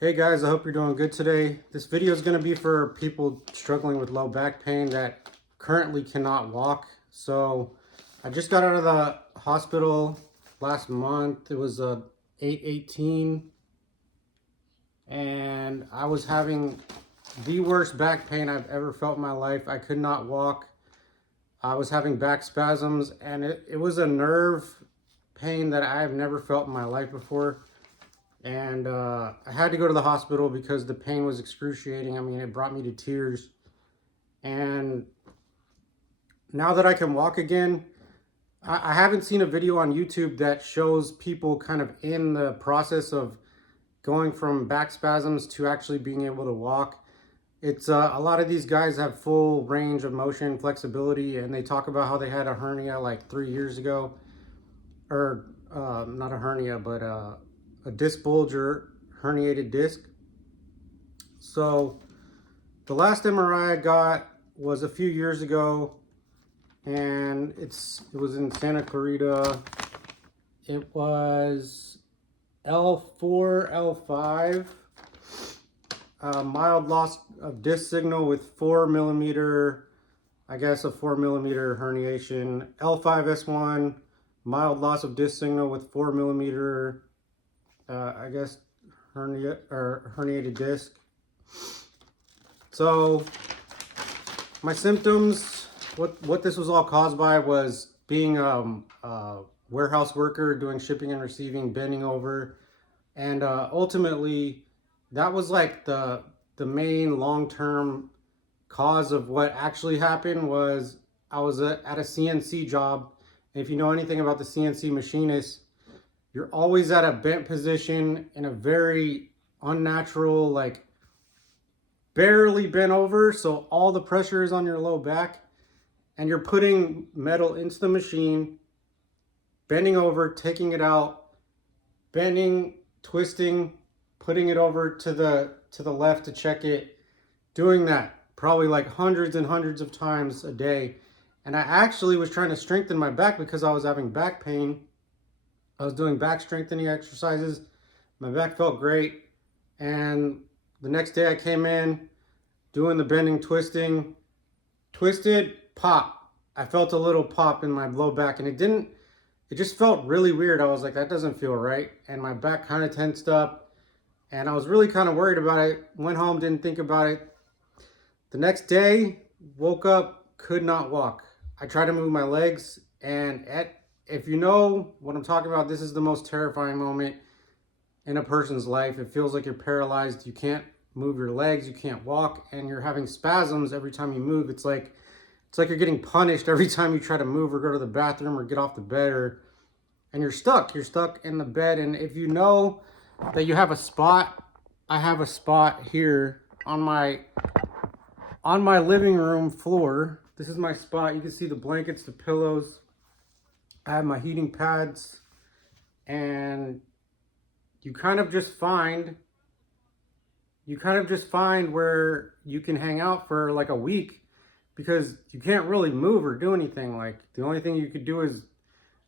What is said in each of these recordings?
Hey guys, I hope you're doing good today. This video is going to be for people struggling with low back pain that currently cannot walk. So I just got out of the hospital last month. It was 8/18 and I was having the worst back pain I've ever felt in my life. I could not walk. I was having back spasms and it was a nerve pain that I have never felt in my life before. And I had to go to the hospital because the pain was excruciating. I mean, it brought me to tears. And now that I can walk again, I haven't seen a video on YouTube that shows people kind of in the process of going from back spasms to actually being able to walk. It's a lot of these guys have full range of motion, flexibility, and they talk about how they had a hernia like 3 years ago, or not a hernia, but a disc bulge or herniated disc. So the last MRI I got was a few years ago, and it was in Santa Clarita. It was L4-L5, mild loss of disc signal with 4 millimeter, I guess a 4 millimeter herniation. L5-S1, mild loss of disc signal with 4 millimeter, I guess herniated disc. So my symptoms, what this was all caused by was being a warehouse worker, doing shipping and receiving, bending over, and ultimately that was like the main long-term cause of what actually happened. Was I was at a CNC job, and if you know anything about the CNC machinist, you're always at a bent position in a very unnatural, like barely bent over, so all the pressure is on your low back, and you're putting metal into the machine, bending over, taking it out, bending, twisting, putting it over to the left to check it, doing that probably like hundreds and hundreds of times a day. And I actually was trying to strengthen my back because I was having back pain. I was doing back strengthening exercises. My back felt great. And the next day I came in doing the bending, twisting, twisted, pop. I felt a little pop in my low back, and it just felt really weird. I was like, that doesn't feel right. And my back kind of tensed up, and I was really kind of worried about it. Went home, didn't think about it. The next day, woke up, could not walk. I tried to move my legs, and if you know what I'm talking about, this is the most terrifying moment in a person's life. It feels like you're paralyzed. You can't move your legs, you can't walk, and you're having spasms every time you move. It's like you're getting punished every time you try to move or go to the bathroom or get off the bed, and you're stuck in the bed. And if you know that you have a spot, I have a spot here on my living room floor. This is my spot. You can see the blankets, the pillows. I have my heating pads, and you kind of just find where you can hang out for like a week, because you can't really move or do anything. Like, the only thing you could do is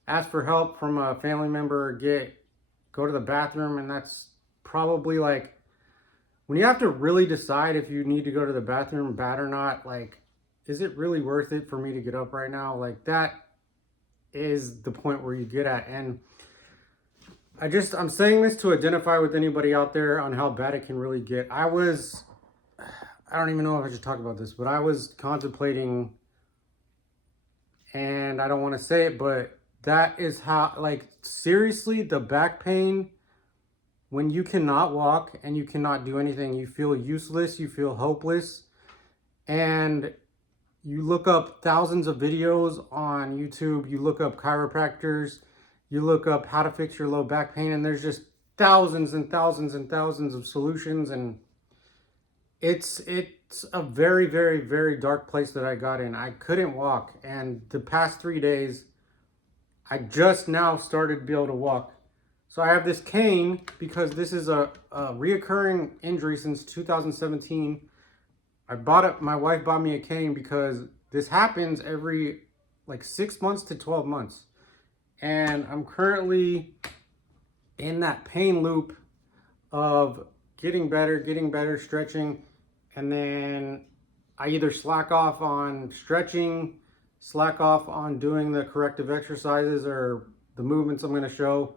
ask for help from a family member, or go to the bathroom. And that's probably like when you have to really decide if you need to go to the bathroom bad or not. Like, is it really worth it for me to get up right now? Like, that is the point where you get at. And I'm saying this to identify with anybody out there on how bad it can really get. I don't even know if I should talk about this, but I was contemplating, and I don't want to say it, but that is how, like, seriously, the back pain, when you cannot walk and you cannot do anything, you feel useless, you feel hopeless, and you look up thousands of videos on YouTube, you look up chiropractors, you look up how to fix your low back pain, and there's just thousands and thousands and thousands of solutions. And it's a very, very, very dark place that I got in. I couldn't walk, and the past 3 days, I just now started to be able to walk. So I have this cane because this is a reoccurring injury since 2017. My wife bought me a cane because this happens every like 6 months to 12 months. And I'm currently in that pain loop of getting better, stretching, and then I either slack off on stretching, slack off on doing the corrective exercises or the movements I'm going to show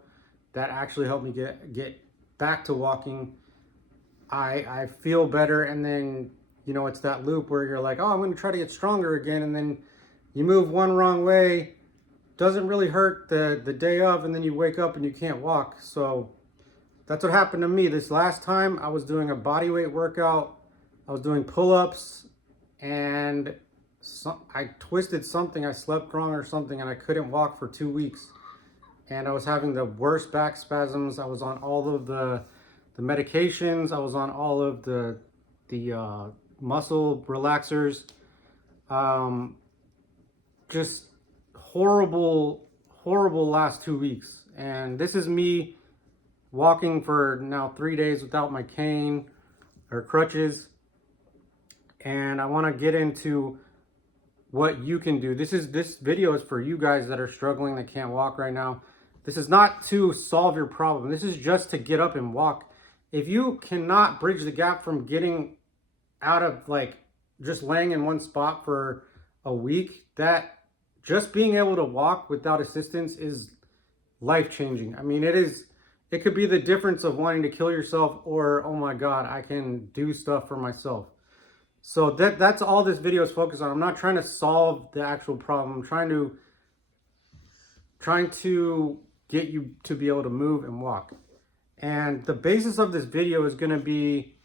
that actually help me get back to walking. I feel better, and then, you know, it's that loop where you're like, oh, I'm going to try to get stronger again, and then you move one wrong way, doesn't really hurt the day of, and then you wake up and you can't walk. So that's what happened to me. This last time I was doing a body weight workout, I was doing pull-ups, and I twisted something, I slept wrong or something, and I couldn't walk for 2 weeks. And I was having the worst back spasms. I was on all of the medications. I was on all of the muscle relaxers. Just horrible last 2 weeks. And this is me walking for now 3 days without my cane or crutches. And I want to get into what you can do. This video is for you guys that are struggling, that can't walk right now. This is not to solve your problem. This is just to get up and walk. If you cannot bridge the gap from getting out of like just laying in one spot for a week, that just being able to walk without assistance is life-changing. I mean, it could be the difference of wanting to kill yourself or, oh my God, I can do stuff for myself. So that's all this video is focused on. I'm not trying to solve the actual problem. I'm trying to get you to be able to move and walk. And the basis of this video is going to be,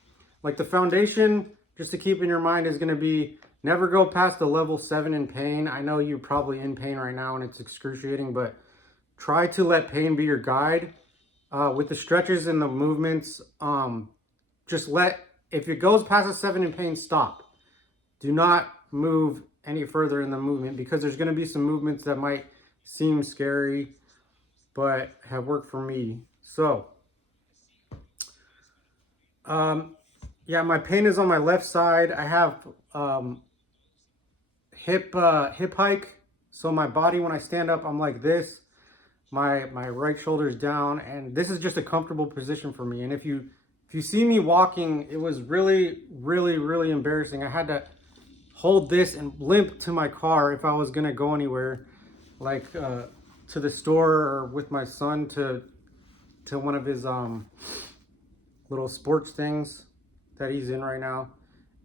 like, the foundation, just to keep in your mind, is going to be never go past the level 7 in pain. I know you're probably in pain right now and it's excruciating, but try to let pain be your guide. With the stretches and the movements, if it goes past a 7 in pain, stop. Do not move any further in the movement, because there's going to be some movements that might seem scary, but have worked for me. So, yeah, my pain is on my left side. I have hip hike. So my body, when I stand up, I'm like this. My right shoulder is down, and this is just a comfortable position for me. And if you see me walking, it was really embarrassing. I had to hold this and limp to my car if I was gonna go anywhere, like to the store or with my son to one of his little sports things that he's in right now.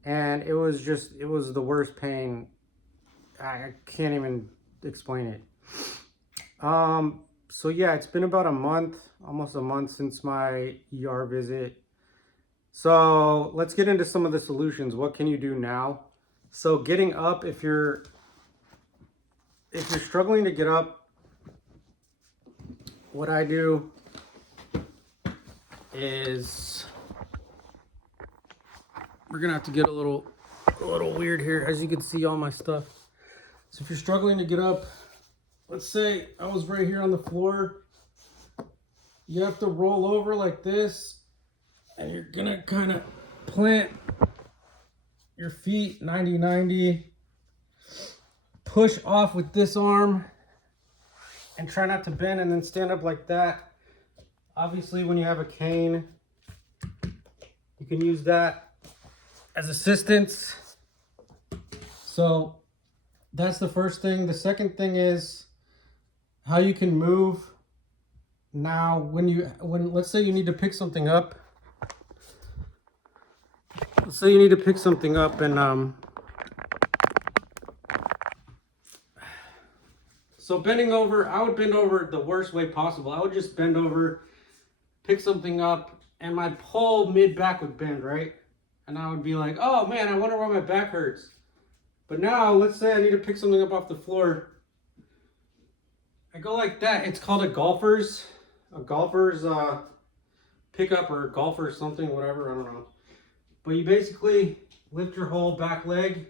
And it was the worst pain. I can't even explain it. So yeah, it's been about a month, almost a month since my ER visit. So let's get into some of the solutions. What can you do now? So getting up, if you're struggling to get up, what I do is, we're gonna have to get a little weird here, as you can see all my stuff. So if you're struggling to get up, let's say I was right here on the floor, you have to roll over like this, and you're gonna kind of plant your feet 90-90, push off with this arm, and try not to bend, and then stand up like that. Obviously, when you have a cane, you can use that as assistance. So that's the first thing. The second thing is how you can move. Now, when let's say you need to pick something up. Let's say you need to pick something up, and so bending over, I would bend over the worst way possible. I would just bend over, pick something up, and my whole mid-back would bend, right? And I would be like, oh man, I wonder why my back hurts. But now, let's say I need to pick something up off the floor. I go like that. It's called a golfer's pickup, or golfer's something, whatever, I don't know. But you basically lift your whole back leg,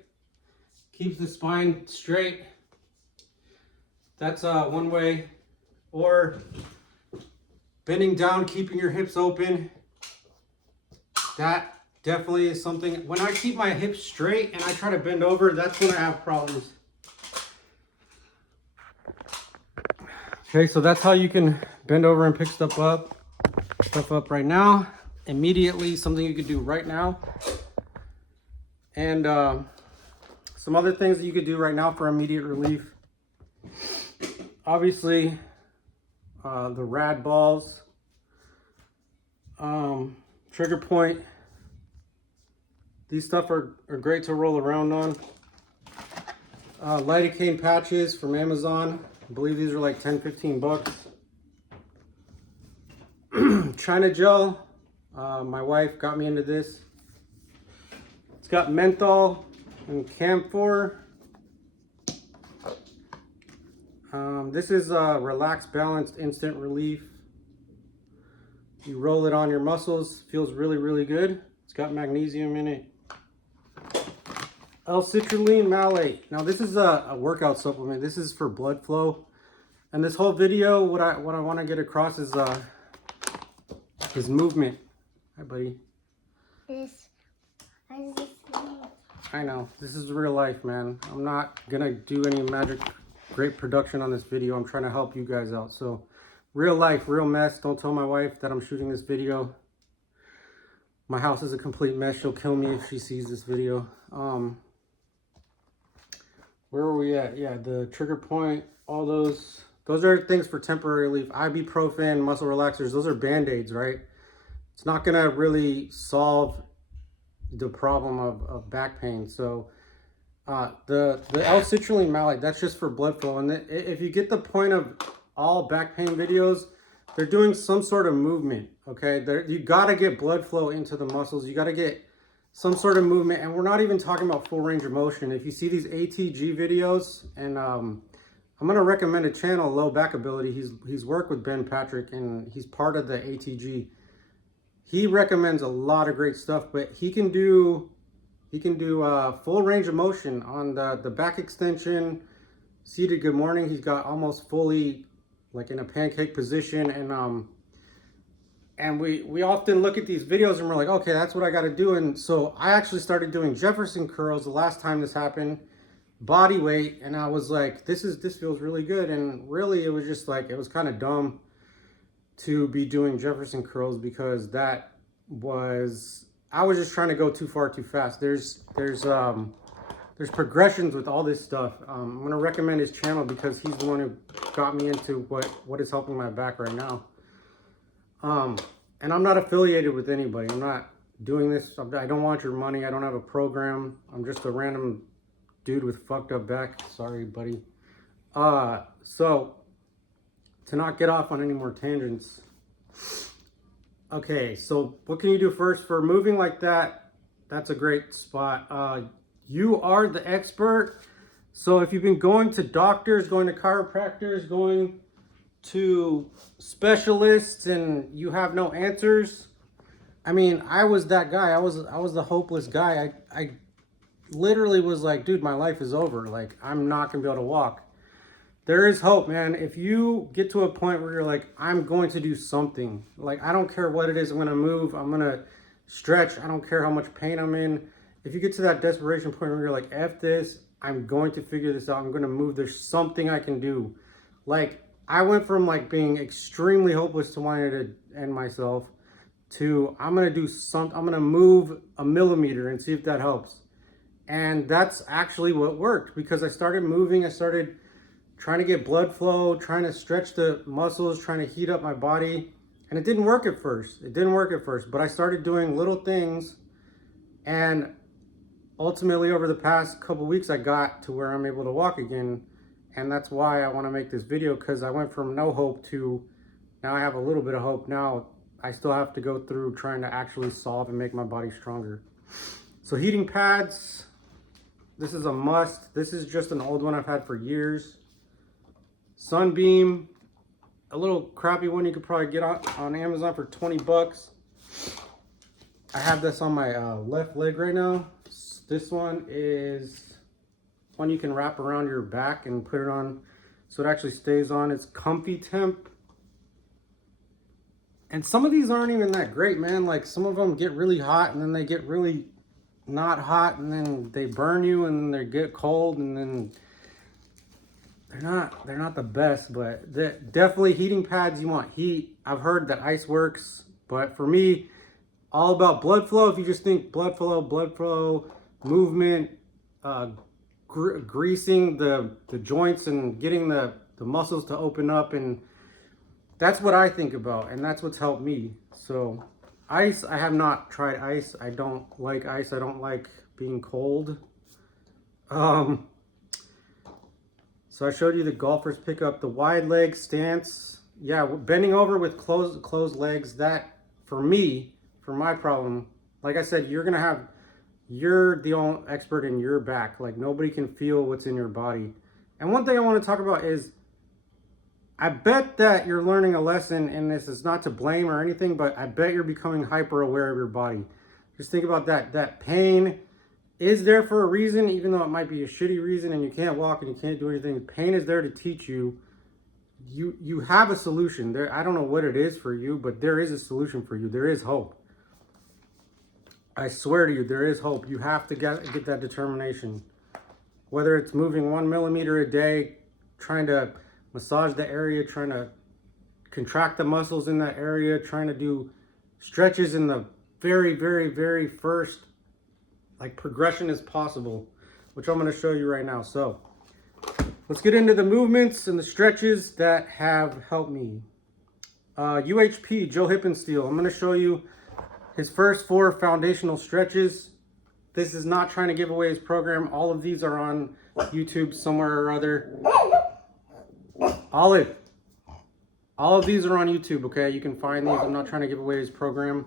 keeps the spine straight. That's one way. Or bending down, keeping your hips open. That definitely is something. When I keep my hips straight and I try to bend over, that's when I have problems. Okay, so that's how you can bend over and pick stuff up right now. immediately, something you could do right now. And some other things that you could do right now for immediate relief. Obviously, the rad balls, trigger point. These stuff are great to roll around on. Lidocaine patches from Amazon. I believe these are like 10-15 bucks. China gel. My wife got me into this. It's got menthol and camphor. This is Relax Balanced Instant Relief. You roll it on your muscles. Feels really, really good. It's got magnesium in it. L-citrulline malate. Now this is a workout supplement. This is for blood flow. And this whole video, what I want to get across is movement. Hi, buddy. I know. This is real life, man. I'm not gonna do any magic great production on this video. I'm trying to help you guys out. So real life, real mess. Don't tell my wife that I'm shooting this video. My house is a complete mess. She'll kill me if she sees this video. Where are we at? Yeah, the trigger point, all those are things for temporary relief. Ibuprofen, muscle relaxers, those are band-aids, right? It's not gonna really solve the problem of back pain. So the L-citrulline malate, that's just for blood flow. And if you get the point of all back pain videos, they're doing some sort of movement, okay? You gotta get blood flow into the muscles. You gotta get some sort of movement, and we're not even talking about full range of motion. If you see these ATG videos, and I'm gonna recommend a channel, Low Back Ability. He's worked with Ben Patrick, and he's part of the ATG. He recommends a lot of great stuff, but he can do full range of motion on the back extension, seated good morning. He's got almost fully like in a pancake position, and we often look at these videos and we're like, okay, that's what I got to do. And so I actually started doing Jefferson curls the last time this happened, body weight, and I was like, this feels really good. And really, it was just like, it was kind of dumb to be doing Jefferson curls because I was just trying to go too far too fast. There's progressions with all this stuff. I'm gonna recommend his channel because he's the one who got me into what is helping my back right now. And I'm not affiliated with anybody. I'm not doing this. I don't want your money. I don't have a program. I'm just a random dude with fucked up back. Sorry, buddy. So to not get off on any more tangents. Okay, so what can you do first for moving like that? That's a great spot. You are the expert. So if you've been going to doctors, going to chiropractors, going to specialists, and you have no answers. I mean, I was that guy. I was the hopeless guy. I literally was like, dude, my life is over. Like, I'm not gonna be able to walk. There is hope, man. If you get to a point where you're like, I'm going to do something. Like, I don't care what it is. I'm gonna move. I'm gonna stretch. I don't care how much pain I'm in. If you get to that desperation point where you're like, F this, I'm going to figure this out. I'm gonna move. There's something I can do. Like, I went from like being extremely hopeless to wanting to end myself to I'm gonna move a millimeter and see if that helps. And that's actually what worked because I started moving. I started trying to get blood flow, trying to stretch the muscles, trying to heat up my body. And it didn't work at first. But I started doing little things. And ultimately over the past couple weeks, I got to where I'm able to walk again. And that's why I want to make this video, because I went from no hope to now I have a little bit of hope. Now I still have to go through trying to actually solve and make my body stronger. So heating pads, this is a must. This is just an old one I've had for years. Sunbeam, a little crappy one you could probably get on Amazon for 20 bucks. I have this on my left leg right now. This one is one you can wrap around your back and put it on so it actually stays on. It's comfy temp. And some of these aren't even that great, man. Like, some of them get really hot and then they get really not hot and then they burn you and then they get cold and then they're not the best. But definitely heating pads, you want heat. I've heard that ice works, but for me, all about blood flow. If you just think blood flow, movement, greasing the joints and getting the muscles to open up, and that's what I think about, and that's what's helped me. So ice, I have not tried ice. I don't like ice. I don't like being cold. So I showed you the golfers pick up the wide leg stance. Yeah, bending over with closed legs, that for me, for my problem, like I said, you're the only expert in your back. Like nobody can feel what's in your body. And one thing I want to talk about is, I bet that you're learning a lesson, and this is not to blame or anything, but I bet you're becoming hyper aware of your body. Just think about that. That pain is there for a reason, even though it might be a shitty reason and you can't walk and you can't do anything. Pain is there to teach you. You have a solution. There, I don't know what it is for you, but there is a solution for you. There is hope. I swear to you, there is hope. You have to get that determination. Whether it's moving 1 millimeter a day, trying to massage the area, trying to contract the muscles in that area, trying to do stretches in the very, very, very first progression as possible, which I'm going to show you right now. So let's get into the movements and the stretches that have helped me. UHP, Joe Hippensteel. I'm going to show you his first 4 foundational stretches. This is not trying to give away his program. All of these are on YouTube somewhere or other. Olive. All of these are on YouTube, okay? You can find these. I'm not trying to give away his program.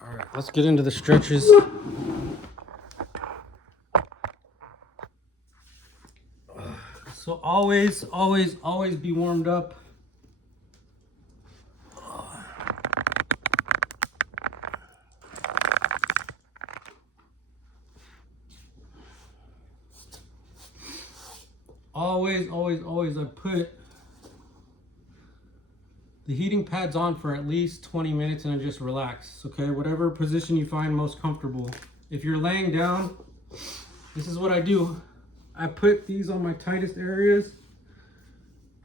All right, let's get into the stretches. So always be warmed up. Always I put the heating pads on for at least 20 minutes and I just relax, okay? Whatever position you find most comfortable. If you're laying down, this is what I do. I put these on my tightest areas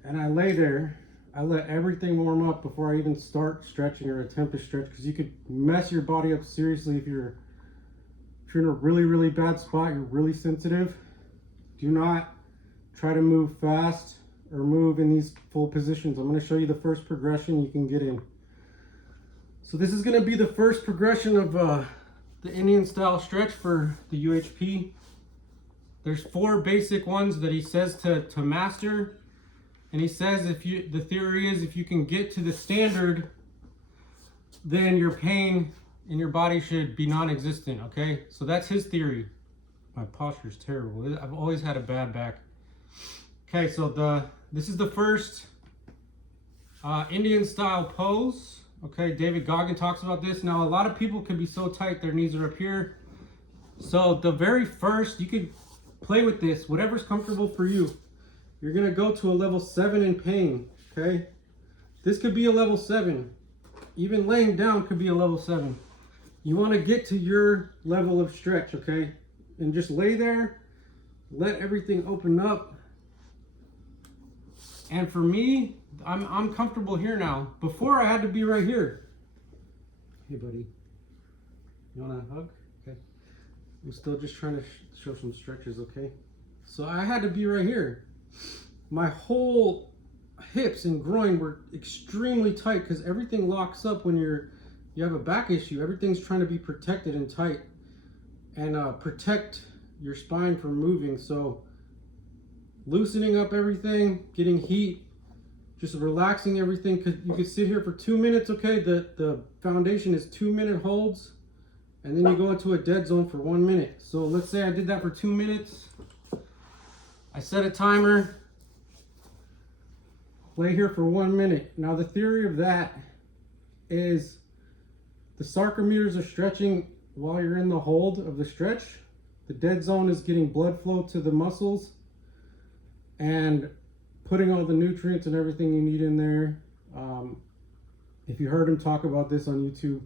and I lay there. I let everything warm up before I even start stretching or attempt to stretch, because you could mess your body up seriously if you're in a really, really bad spot, you're really sensitive. Do not try to move fast or move in these full positions. I'm going to show you the first progression you can get in. So this is going to be the first progression of the Indian style stretch for the UHP. There's 4 basic ones that he says to master. And he says the theory is if you can get to the standard, then your pain in your body should be non-existent, okay? So that's his theory. My posture is terrible. I've always had a bad back. Okay, so this is the first Indian style pose. Okay, David Goggin talks about this. Now, a lot of people can be so tight their knees are up here. So the very first, you could play with this, whatever's comfortable for you. You're gonna go to a level 7 in pain, okay? This could be a level 7. Even laying down could be a level 7. You wanna get to your level of stretch, okay? And just lay there, let everything open up. And for me, I'm comfortable here now. Before I had to be right here. Hey buddy, you want a hug? Okay. I'm still just trying to show some stretches, okay? So I had to be right here. My whole hips and groin were extremely tight because everything locks up when you have a back issue. Everything's trying to be protected and tight and protect your spine from moving. So loosening up everything, getting heat, just relaxing everything. You could sit here for 2 minutes, okay? The foundation is 2-minute holds, and then you go into a dead zone for 1 minute. So let's say I did that for 2 minutes. I set a timer, lay here for 1 minute. Now the theory of that is the sarcomeres are stretching while you're in the hold of the stretch. The dead zone is getting blood flow to the muscles and putting all the nutrients and everything you need in there. If you heard him talk about this on YouTube,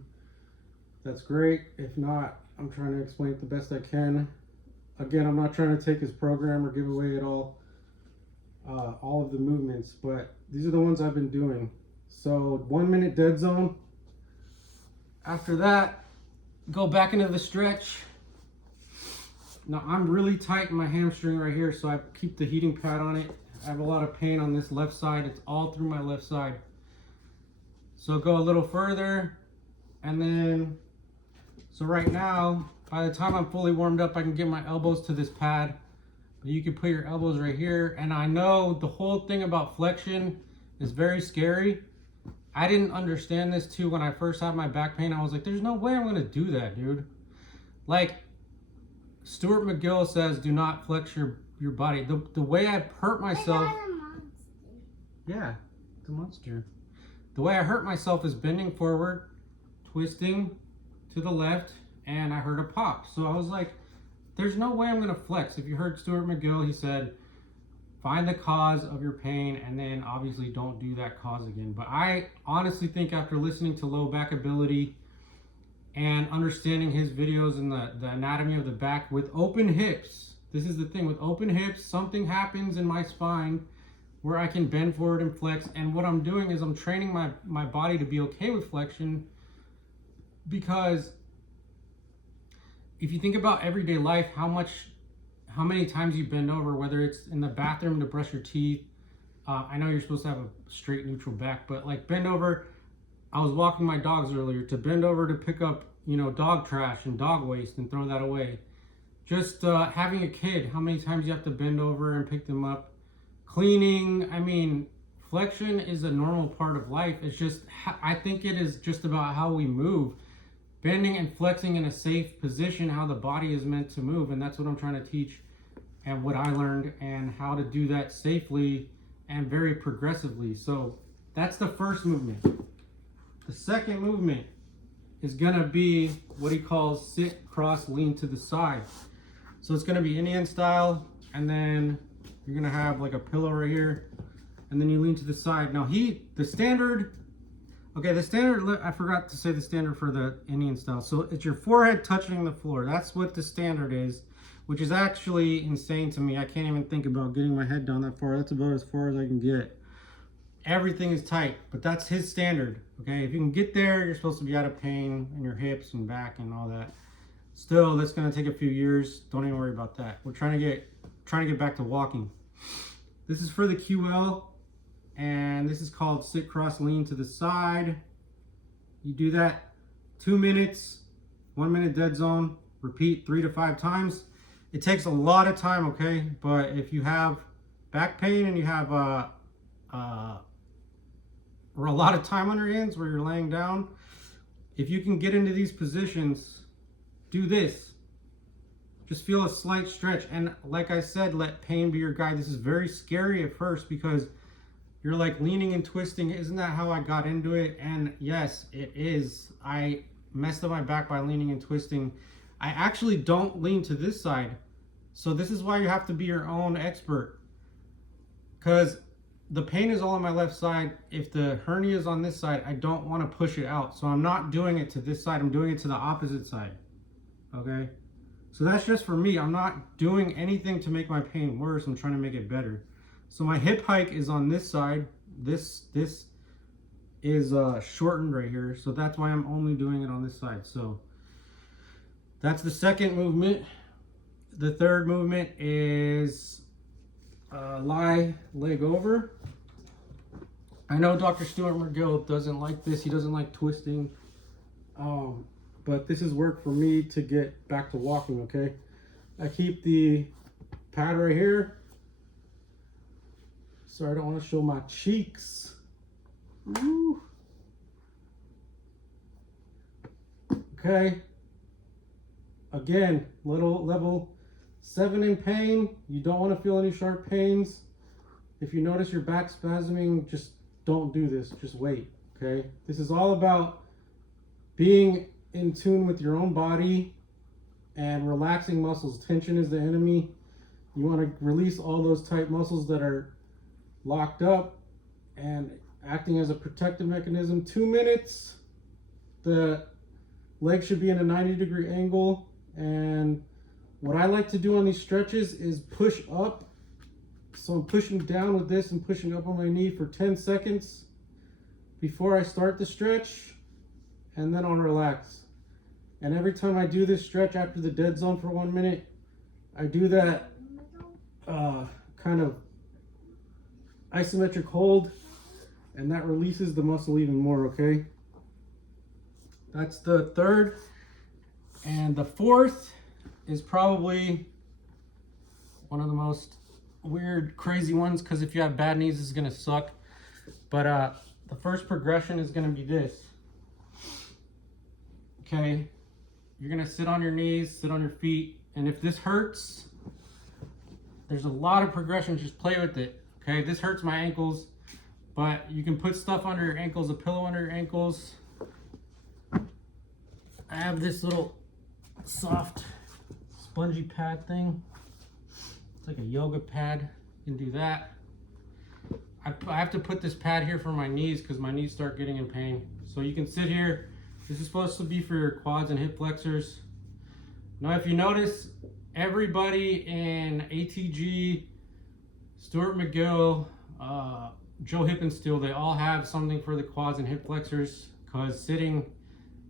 that's great. If not, I'm trying to explain it the best I can. Again, I'm not trying to take his program or give away all of the movements, but these are the ones I've been doing. So 1 minute dead zone. After that, go back into the stretch. Now I'm really tight in my hamstring right here, so I keep the heating pad on it. I have a lot of pain on this left side. It's all through my left side. So go a little further, and then, so right now, by the time I'm fully warmed up, I can get my elbows to this pad. But you can put your elbows right here. And I know the whole thing about flexion is very scary. I didn't understand this too when I first had my back pain. I was like, there's no way I'm gonna do that, dude. Like, Stuart McGill says, do not flex your body. The way I hurt myself. Yeah, it's a monster. The way I hurt myself is bending forward, twisting to the left, and I heard a pop. So I was like, there's no way I'm gonna flex. If you heard Stuart McGill, he said, find the cause of your pain and then obviously don't do that cause again. But I honestly think after listening to Low Back Ability and understanding his videos and the anatomy of the back with open hips, this is the thing, with open hips, something happens in my spine where I can bend forward and flex. And what I'm doing is I'm training my body to be okay with flexion, because if you think about everyday life, how many times you bend over, whether it's in the bathroom to brush your teeth. I know you're supposed to have a straight neutral back, but like bend over. I was walking my dogs earlier, to bend over to pick up, dog trash and dog waste and throw that away. Just having a kid, how many times you have to bend over and pick them up. Cleaning, I mean, flexion is a normal part of life. It's just, I think it is just about how we move. Bending and flexing in a safe position, how the body is meant to move. And that's what I'm trying to teach, and what I learned, and how to do that safely and very progressively. So that's the first movement. The second movement is gonna be what he calls sit, cross, lean to the side. So it's gonna be Indian style, and then you're gonna have like a pillow right here, and then you lean to the side. Now the standard, I forgot to say the standard for the Indian style. So it's your forehead touching the floor. That's what the standard is, which is actually insane to me. I can't even think about getting my head down that far. That's about as far as I can get. Everything is tight, but that's his standard. Okay, if you can get there, you're supposed to be out of pain in your hips and back and all that. Still, that's gonna take a few years. Don't even worry about that. We're trying to get back to walking. This is for the QL. And this is called sit, cross, lean to the side. You do that 2 minutes, 1 minute dead zone, repeat 3 to 5 times. It takes a lot of time, okay? But if you have back pain and you have or a lot of time on your hands where you're laying down, if you can get into these positions, do this. Just feel a slight stretch. And like I said, let pain be your guide. This is very scary at first because you're like leaning and twisting. Isn't that how I got into it? And yes, it is. I messed up my back by leaning and twisting. I actually don't lean to this side. So this is why you have to be your own expert, because the pain is all on my left side. If the hernia is on this side, I don't want to push it out. So I'm not doing it to this side. I'm doing it to the opposite side. Okay. So that's just for me. I'm not doing anything to make my pain worse. I'm trying to make it better. So my hip hike is on this side. This is shortened right here. So that's why I'm only doing it on this side. So that's the second movement. The third movement is lie leg over. I know Dr. Stuart McGill doesn't like this. He doesn't like twisting. But this has worked for me to get back to walking, okay? I keep the pad right here. Sorry, I don't want to show my cheeks. Ooh. Okay. Again, level 7 in pain. You don't want to feel any sharp pains. If you notice your back spasming, just don't do this. Just wait, okay? This is all about being in tune with your own body and relaxing muscles. Tension is the enemy. You want to release all those tight muscles that are locked up and acting as a protective mechanism. 2 minutes. The Leg should be in a 90-degree angle. And what I like to do on these stretches is push up. So I'm pushing down with this and pushing up on my knee for 10 seconds before I start the stretch, and then I'll relax. And every time I do this stretch after the dead zone for 1 minute, I do that kind of isometric hold, and that releases the muscle even more, okay? That's the third. And the fourth is probably one of the most weird, crazy ones, because if you have bad knees, it's gonna suck. But the first progression is gonna be this. Okay, you're gonna sit on your knees, sit on your feet, and if this hurts, there's a lot of progressions, just play with it. Okay, this hurts my ankles, but you can put stuff under your ankles, a pillow under your ankles. I have this little soft spongy pad thing. It's like a yoga pad. You can do that. I have to put this pad here for my knees because my knees start getting in pain. So you can sit here. This is supposed to be for your quads and hip flexors. Now if you notice, everybody in ATG, Stuart McGill, Joe Hippensteel, they all have something for the quads and hip flexors, because sitting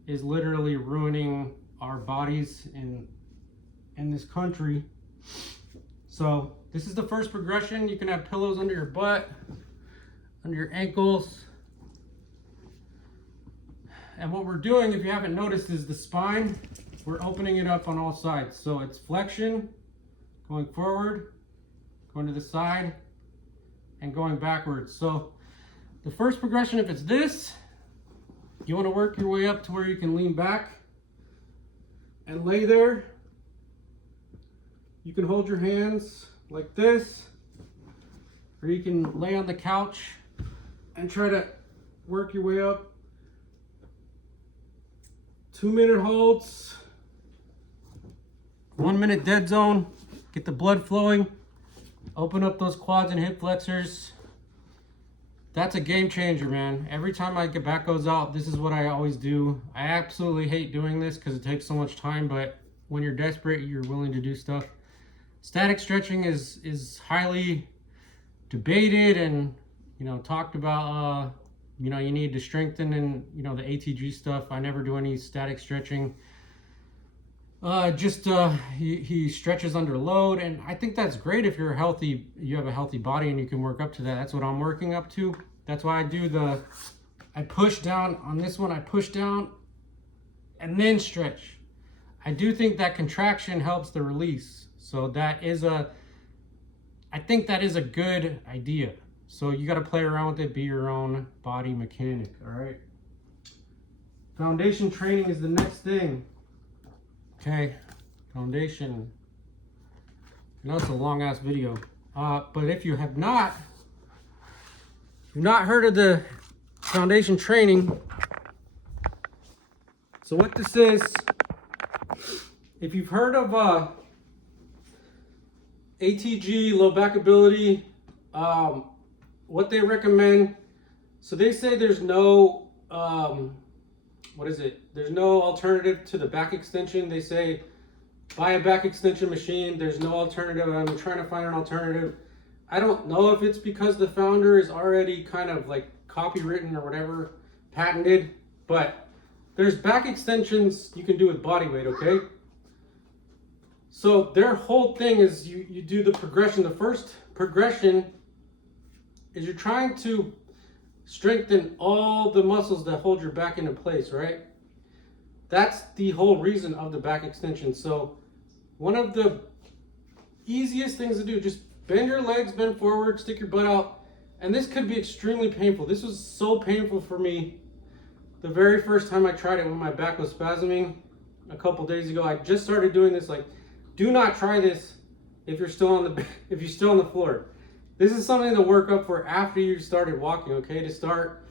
is literally ruining our bodies in this country. So this is the first progression. You can have pillows under your butt, under your ankles. And what we're doing, if you haven't noticed, is the spine, we're opening it up on all sides. So it's flexion, going forward, going to the side, and going backwards. So the first progression, if it's this, you want to work your way up to where you can lean back and lay there. You can hold your hands like this, or you can lay on the couch and try to work your way up. 2-minute holds, 1 minute dead zone, get the blood flowing, open up those quads and hip flexors. That's a game changer, man. Every time my back goes out, this is what I always do. I absolutely hate doing this because it takes so much time, but when you're desperate, you're willing to do stuff. Static stretching is highly debated and, you know, talked about. You know, you need to strengthen and, you know, the ATG stuff. I never do any static stretching. He stretches under load, and I think that's great if you're healthy, you have a healthy body and you can work up to that. That's what I'm working up to. That's why I do I push down on this one, I push down and then stretch. I do think that contraction helps the release. So I think that is a good idea. So you got to play around with it, be your own body mechanic, all right? Foundation training is the next thing. Okay, foundation. I know it's a long ass video, but if you have not heard of the foundation training, so what this is, if you've heard of ATG, low back ability, what they recommend, so they say there's no, there's no alternative to the back extension. They say buy a back extension machine. There's no alternative. I'm trying to find an alternative. I don't know if it's because the founder is already kind of like copywritten or whatever, patented, but there's back extensions you can do with body weight, okay? So their whole thing is you do the progression. The first progression is you're trying to strengthen all the muscles that hold your back into place, right? That's the whole reason of the back extension. So one of the easiest things to do, just bend your legs, bend forward, stick your butt out. And this could be extremely painful. This was so painful for me the very first time I tried it when my back was spasming a couple days ago. I just started doing this. Like, do not try this if you're still on the floor. This is something to work up for after you started walking, okay? To start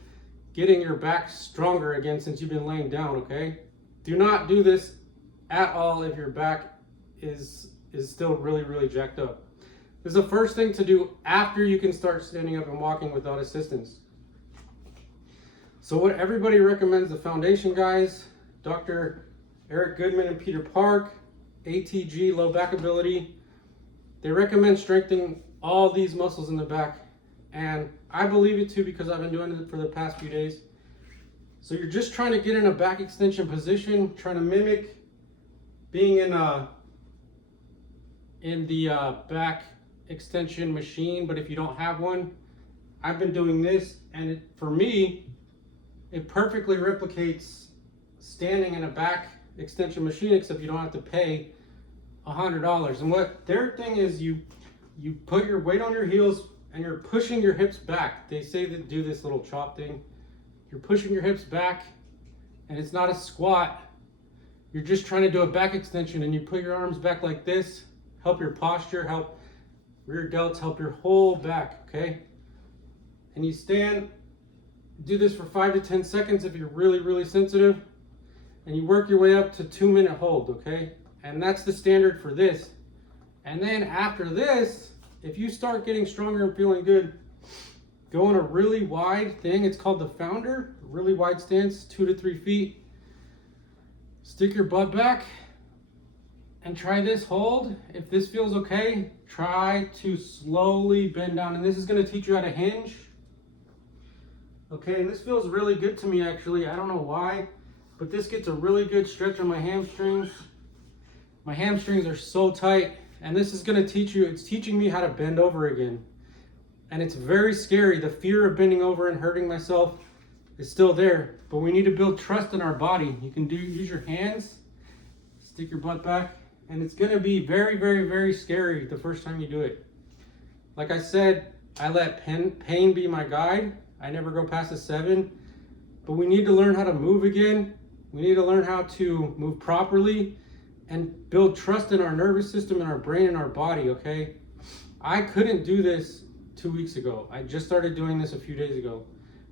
getting your back stronger again since you've been laying down, okay? Do not do this at all if your back is still really, really jacked up. This is the first thing to do after you can start standing up and walking without assistance. So what everybody recommends, the foundation guys, Dr. Eric Goodman and Peter Park, ATG, low back ability. They recommend strengthening all these muscles in the back. And I believe it too because I've been doing it for the past few days. So you're just trying to get in a back extension position, trying to mimic being in the back extension machine. But if you don't have one, I've been doing this, and for me, it perfectly replicates standing in a back extension machine, except you don't have to pay $100. And what their thing is, you put your weight on your heels and you're pushing your hips back. They say that do this little chop thing. You're pushing your hips back, and it's not a squat. You're just trying to do a back extension, and you put your arms back like this, help your posture, help rear delts, help your whole back, okay? And you stand, do this for 5 to 10 seconds if you're really, really sensitive, and you work your way up to 2-minute hold, okay? And that's the standard for this. And then after this, if you start getting stronger and feeling good, go on a really wide thing. It's called the founder, really wide stance, 2 to 3 feet. Stick your butt back and try this hold. If this feels okay, try to slowly bend down. And this is going to teach you how to hinge. Okay, and this feels really good to me actually. I don't know why, but this gets a really good stretch on my hamstrings. My hamstrings are so tight, and this is going to teach you, it's teaching me how to bend over again. And it's very scary. The fear of bending over and hurting myself is still there, but we need to build trust in our body. You can use your hands, stick your butt back, and it's going to be very, very, very scary the first time you do it. Like I said, I let pain be my guide. I never go past a 7, but we need to learn how to move again. We need to learn how to move properly and build trust in our nervous system and our brain and our body, okay? I couldn't do this 2 weeks ago. I just started doing this a few days ago.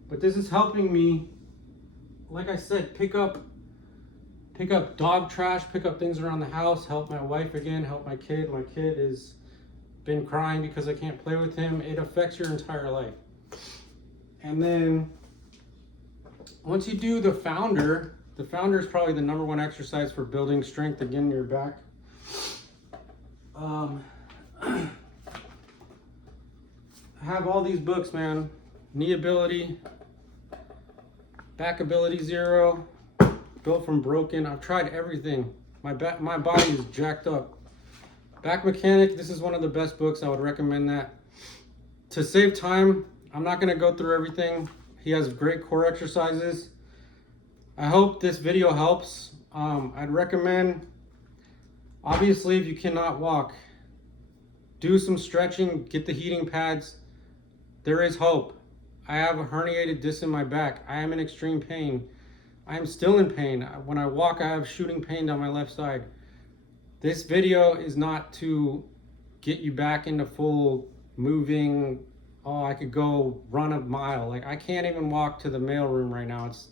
But this is helping me, like I said, pick up dog trash, pick up things around the house, help my wife again, help my kid. My kid has been crying because I can't play with him. It affects your entire life. And then once you do the founder is probably the #1 exercise for building strength again in your back. I have all these books, man. Knee Ability, Back Ability 0, Built from Broken. I've tried everything. My body is jacked up. Back Mechanic, this is one of the best books. I would recommend that. To save time, I'm not going to go through everything. He has great core exercises. I hope this video helps. I'd recommend, obviously, if you cannot walk, do some stretching, get the heating pads. There is hope. I have a herniated disc in my back. I am in extreme pain. I am still in pain. When I walk, I have shooting pain down my left side. This video is not to get you back into full moving. Oh, I could go run a mile. Like, I can't even walk to the mailroom right now. It's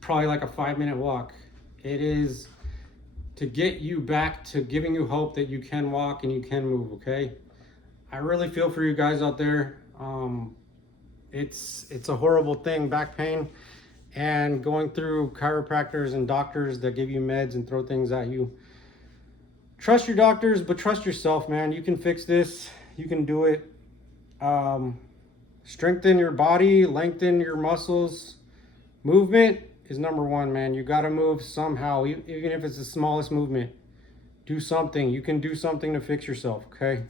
probably like a 5-minute walk. It is to get you back to giving you hope that you can walk and you can move, okay? I really feel for you guys out there. It's a horrible thing, back pain, and going through chiropractors and doctors that give you meds and throw things at you. Trust your doctors, but trust yourself, man. You can fix this. You can do it. Strengthen your body, lengthen your muscles. Movement is #1, man. You got to move somehow, even if it's the smallest movement. Do something. You can do something to fix yourself, okay?